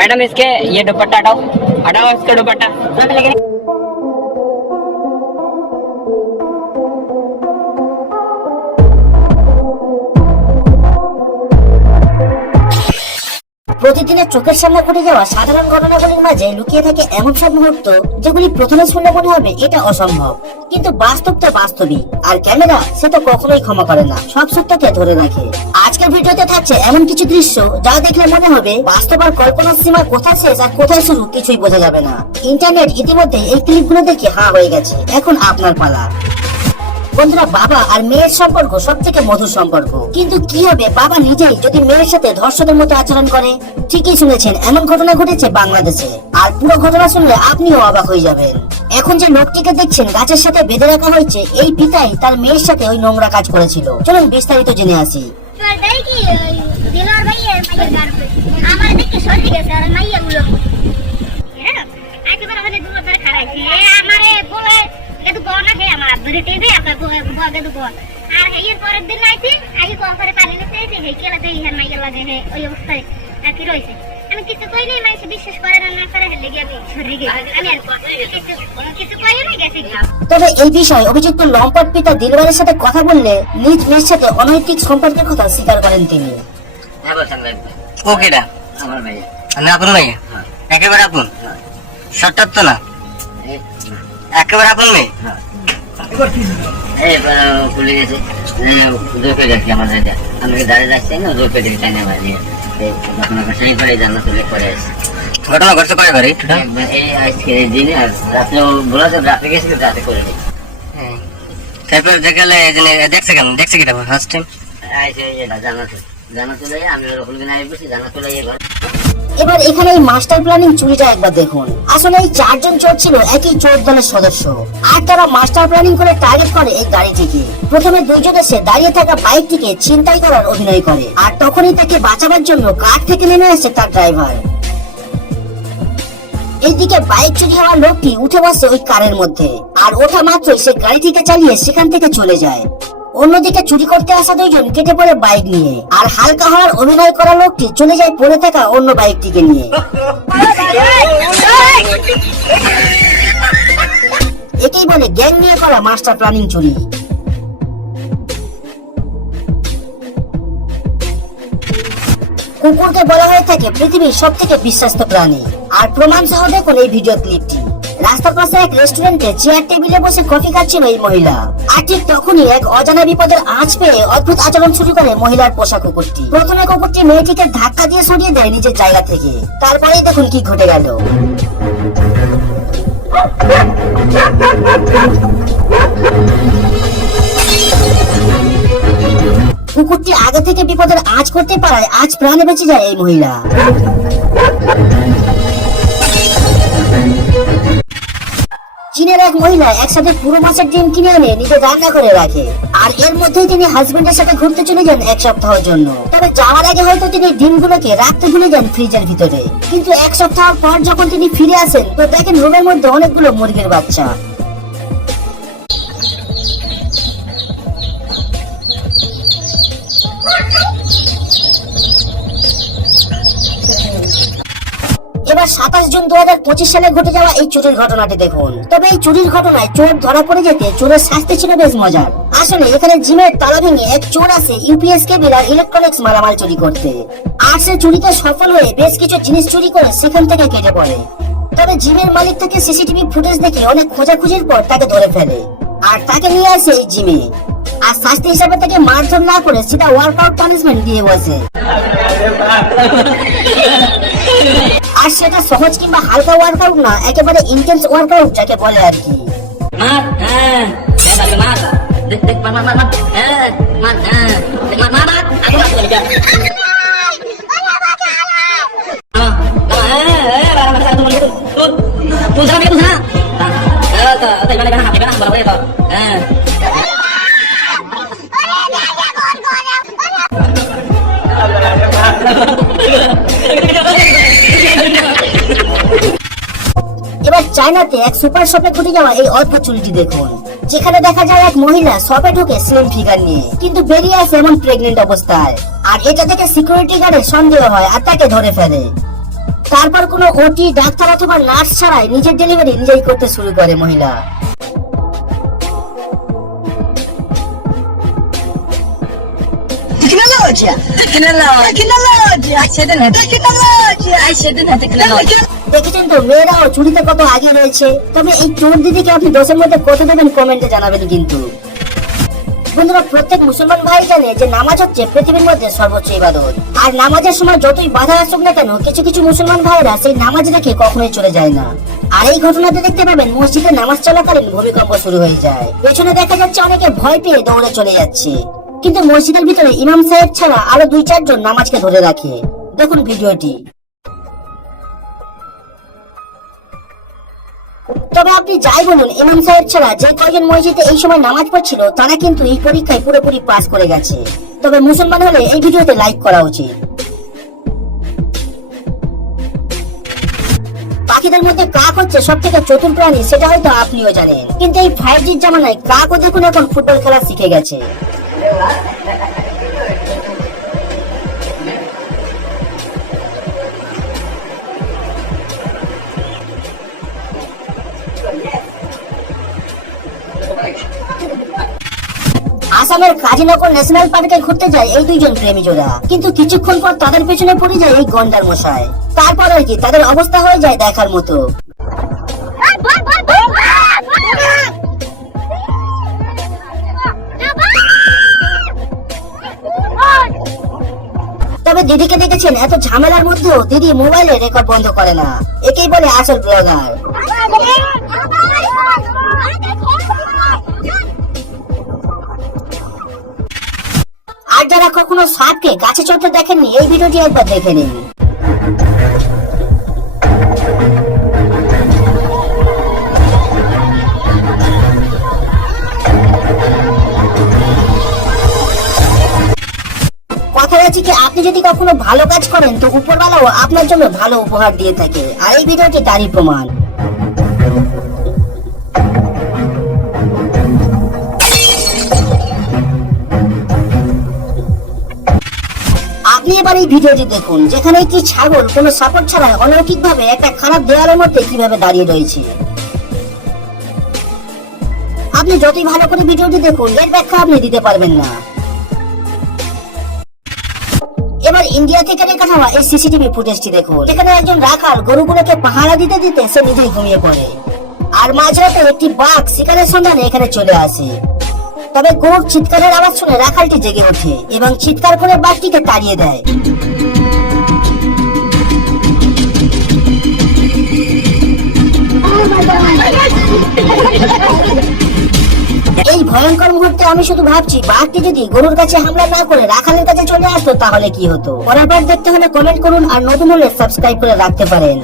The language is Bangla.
मैडम इसके ये दुपट्टा हटाओ, हटाओ इसका दुपट्टा। প্রতিদিনের চোখের সামনে ঘটে যাওয়া সাধারণ ঘটনাগুলির মাঝে লুকিয়ে থাকে এমন সব মুহূর্ত যেগুলি প্রথমে শুনলে মনে হবে এটা অসম্ভব, কিন্তু বাস্তব তো বাস্তবই। আর ক্যামেরা সে তো কখনোই ক্ষমা করে না, সব সত্যকে ধরে রাখে। আজকের ভিডিওতে থাকছে এমন কিছু দৃশ্য যা দেখলে মনে হবে বাস্তব আর কল্পনার সীমা কোথায় শেষ আর কোথায় শুরু কিছুই বোঝা যাবে না। ইন্টারনেট ইতিমধ্যে এই ক্লিপগুলো দেখে হাঁ হয়ে গেছে। এখন আপনার পালা। বন্ধুরা, বাবা আর মেয়ের সম্পর্ক সব থেকে মধুর সম্পর্ক, কিন্তু কি হবে বাবা নিজেই যদি মেয়ের সাথে ধর্ষকের মতো আচরণ করে? ঠিকই শুনেছেন, এমন ঘটনা ঘটেছে বাংলাদেশে। আর পুরো ঘটনা শুনলে আপনিও অবাক হয়ে যাবেন। এখন যে লোকটিকে দেখছেন গাছের সাথে বেঁধে রাখা হয়েছে, এই পিতাই তার মেয়ের সাথে ওই নোংরা কাজ করেছিল। চলুন বিস্তারিত জেনে আসি। তবে এই বিষয়ে অভিযুক্ত লম্পট পিতা দিলবারের সাথে কথা বললে নিজ মেয়ের সাথে অনৈতিক সম্পর্কের কথা স্বীকার করেন তিনি। আপন ভাই একেবারে আপন, সত্তর তো না, একেবারে আপন মেয়ে। ঘটনা ঘটছে কয় ঘরে তারপর দেখালে দেখছে কেন, দেখছে কি ফার্স্ট টাইম জানা চলে আমি জানা চলে। এবার এখানে এই মাস্টার প্ল্যানিং চুরিটা একবার দেখুন। আসলে এই চারজন চোর ছিল একই চোর দলের সদস্য, আর তারা মাস্টার প্ল্যানিং করে টার্গেট করে এই গাড়িটিকে। প্রথমে দুইজন এসে দাঁড়িয়ে থাকা বাইকটিকে ছিনতাই করার অভিনয় করে, আর তখনই তাকে বাঁচাবার জন্য কার থেকে নেমে আসে তার ড্রাইভার। এইদিকে বাইক চুরি হওয়ার লোকটি উঠে বসে ওই কারের মধ্যে, আর ওঠা মাত্রই সে গাড়িটিকে চালিয়ে সেখান থেকে চলে যায়। অন্যদিকে চুরি করতে আসা দুইজন কেটে পড়ে বাইক নিয়ে, আর হালকা হওয়ার অভিনয় করা লোকটি চলে যায় পড়ে থাকা অন্য বাইকটিকে নিয়ে। একেই বলে গ্যাং নিয়ে করা মাস্টার প্ল্যানিং চুরি। কুকুরকে বলা হয়ে থাকে পৃথিবীর সব থেকে বিশ্বস্ত প্রাণী, আর প্রমাণ সহ দেখুন এই ভিডিও ক্লিপটি। রাস্তার পাশে এক রেস্টুরেন্টে চেয়ার টেবিলে বসে কফি খাচ্ছিল এই মহিলা, আর ঠিক তখনই এক অজানা বিপদের আঁচ পেয়ে অদ্ভুত আচরণ শুরু করে মহিলার পোষা কুকুরটি। প্রথমে কুকুরটি মেয়েটিকে ধাক্কা দিয়ে সরিয়ে দেয় নিজের জায়গা থেকে, তারপরেই দেখুন কি ঘটে গেল। কুকুরটি আগে থেকে বিপদের আঁচ করতে পারায় আজ প্রাণে বেঁচে যায় এই মহিলা। চীনের এক মহিলা একসাথে পুরো মাছের ডিম কিনে এনে নিজে রান্না করে রাখে, আর এর মধ্যেই তিনি হাজবেন্ডের সাথে ঘুরতে চলে যান এক সপ্তাহের জন্য। তবে যাওয়ার আগে হয়তো তিনি ডিমগুলোকে রাখতে ভুলে যান ফ্রিজের ভিতরে, কিন্তু এক সপ্তাহ পর যখন তিনি ফিরে আসেন তো দেখেন রুমের মধ্যে অনেকগুলো মুরগির বাচ্চা। এবার 27 জুন 2025 সালে ঘটে যাওয়া এই চুরির ঘটনাটি দেখুন। তবে এই চুরির ঘটনায় চোর ধরা পড়ে যেতে চোরের শাস্তি ছিল বেশ মজার। আসলে এখানে জিমের তালা ভেঙে এক চোর আসে ইউপিএস কেবিল আর ইলেকট্রনিক্স মালামাল চুরি করতে, আর সে চুরিতে সফল হয়ে বেশ কিছু জিনিস চুরি করে সেখান থেকে কেটে পড়ে। তবে জিমের মালিক থেকে সিসিটিভি ফুটেজ দেখে অনেক খোঁজাখুঁজির পর তাকে ধরে ফেলে, আর তাকে নিয়ে আসে এই জিমে। আর শাস্তি হিসাবে তাকে মারধর না করে সিধা ওয়ার্কআউট পানিশমেন্ট দিয়ে বসে। আর সেটা সহজ কিংবা হালকা ওয়ার্কআউট না, একেবারে ইন্টেন্স ওয়ার্কআউট যাকে বলে আর কি। এবার চায়নাতে এক সুপার শপে ঘটে যাওয়া এই অদ্ভুত চুরিটি দেখুন, যেখানে দেখা যায় এক মহিলা শপে ঢুকে স্লিম ফিগার নিয়ে, কিন্তু বেরিয়ে আসে এমন প্রেগনেন্ট অবস্থায়। আর এটা দেখে সিকিউরিটি গার্ডের সন্দেহ হয় আর তাকে ধরে ফেলে। তারপর কোনো ওটি, ডাক্তার অথবা নার্স ছাড়াই নিজের ডেলিভারি নিজেই করতে শুরু করে মহিলা। Tecnologia, দেখেছেন তো মেয়েরাও চুরিতে কত আগে রয়েছে। তবে এই চোর দিদিকে আপনি 10-এর মধ্যে কত দেবেন কমেন্টে জানাবেন কিন্তু। বন্ধুরা, প্রত্যেক মুসলমান ভাই জানে যে নামাজ হচ্ছে পৃথিবীর মধ্যে সর্বোচ্চ ইবাদত। আর নামাজের সময় যতই বাধা আসুক না কেন, কিছু কিছু মুসলমান ভাইরা সেই নামাজ রেখে কখনোই চলে যায় না। আর এই ঘটনাতে দেখতে পাবেন মসজিদে নামাজ চলাকালীন ভূমিকম্প শুরু হয়ে যায়। পেছনে দেখা যাচ্ছে অনেকে ভয় পেয়ে দৌড়ে চলে যাচ্ছে, কিন্তু মসজিদের ভিতরে ইমাম সাহেব ছাড়া আরো 2-4 জন নামাজকে ধরে রাখে। দেখুন ভিডিওটি। তবে আপনি যাই বলুন, ইমাম সাহেব ছাড়া যে কয়জন মসজিদে এই সময় নামাজ পড়ছিল তারা কিন্তু এই পরীক্ষায় পুরোপুরি পাস করে গেছে। তবে মুসলমান হলে এই ভিডিওতে লাইক করা উচিত। পাখিদের মধ্যে কাক হচ্ছে সব থেকে চতুর প্রাণী, সেটা হয়তো আপনিও জানেন। কিন্তু এই 5G'র জামানায় কাকও দেখুন এখন ফুটবল খেলা শিখে গেছে। আসামের কাজিনগর ন্যাশনাল পার্কে ঘুরতে যায় এই 2 জন প্রেমী জোড়া, কিন্তু কিছুক্ষণ পর তাদের পেছনে পড়ে যায় এই গন্ডার মশাই। তারপর আর কি, তাদের অবস্থা হয়ে যায় দেখার মতো। তবে দিদিকে দেখেছেন এত ঝামেলার মধ্যেও দিদি মোবাইলে রেকর্ড বন্ধ করে না। একেই বলে আসল ব্লগার। আর যারা কখনো সাপকে গাছে চড়তে দেখেননি, এই ভিডিওটি একবার দেখে নিন। কথা আছে কি, আপনি যদি কখনো ভালো কাজ করেন তো উপরওয়ালাও আপনার জন্য ভালো উপহার দিয়ে থাকে। আর এই ভিডিওটি তারই প্রমাণ। আপনি এবার এই ভিডিওটি দেখুন, যেখানে একটি ছাগল কোনো সাপোর্ট ছাড়া অলৌকিক ভাবে একটা খারাপ দেওয়ালের মধ্যে কিভাবে দাঁড়িয়ে রয়েছে। আপনি যতই ভালো করে ভিডিওটি দেখুন, এর ব্যাখ্যা আপনি দিতে পারবেন না। এবার ইন্ডিয়া থেকে রেখা হওয়া এই সিসিটিভি ফুটেজটি দেখুন, যেখানে একজন রাখাল গরুগুলোকে পাহারা দিতে দিতে সে নিজেই ঘুমিয়ে পড়ে। আর মাঝরাতে একটি বাঘ শিকারের সন্ধানে এখানে চলে আসে। তবে গরুর চিৎকারের আওয়াজ শুনে রাখালটি জেগে ওঠে এবং চিৎকার করে বাঘটিকে তাড়িয়ে দেয়। এই ভয়ঙ্কর মুহূর্তে আমি শুধু ভাবছি, বাঘটি যদি গরুর কাছে হামলা না করে রাখালের কাছে চলে আসতো তাহলে কি হতো। পরের বার দেখতে হলে কমেন্ট করুন, আর নতুন হলে সাবস্ক্রাইব করে রাখতে পারেন।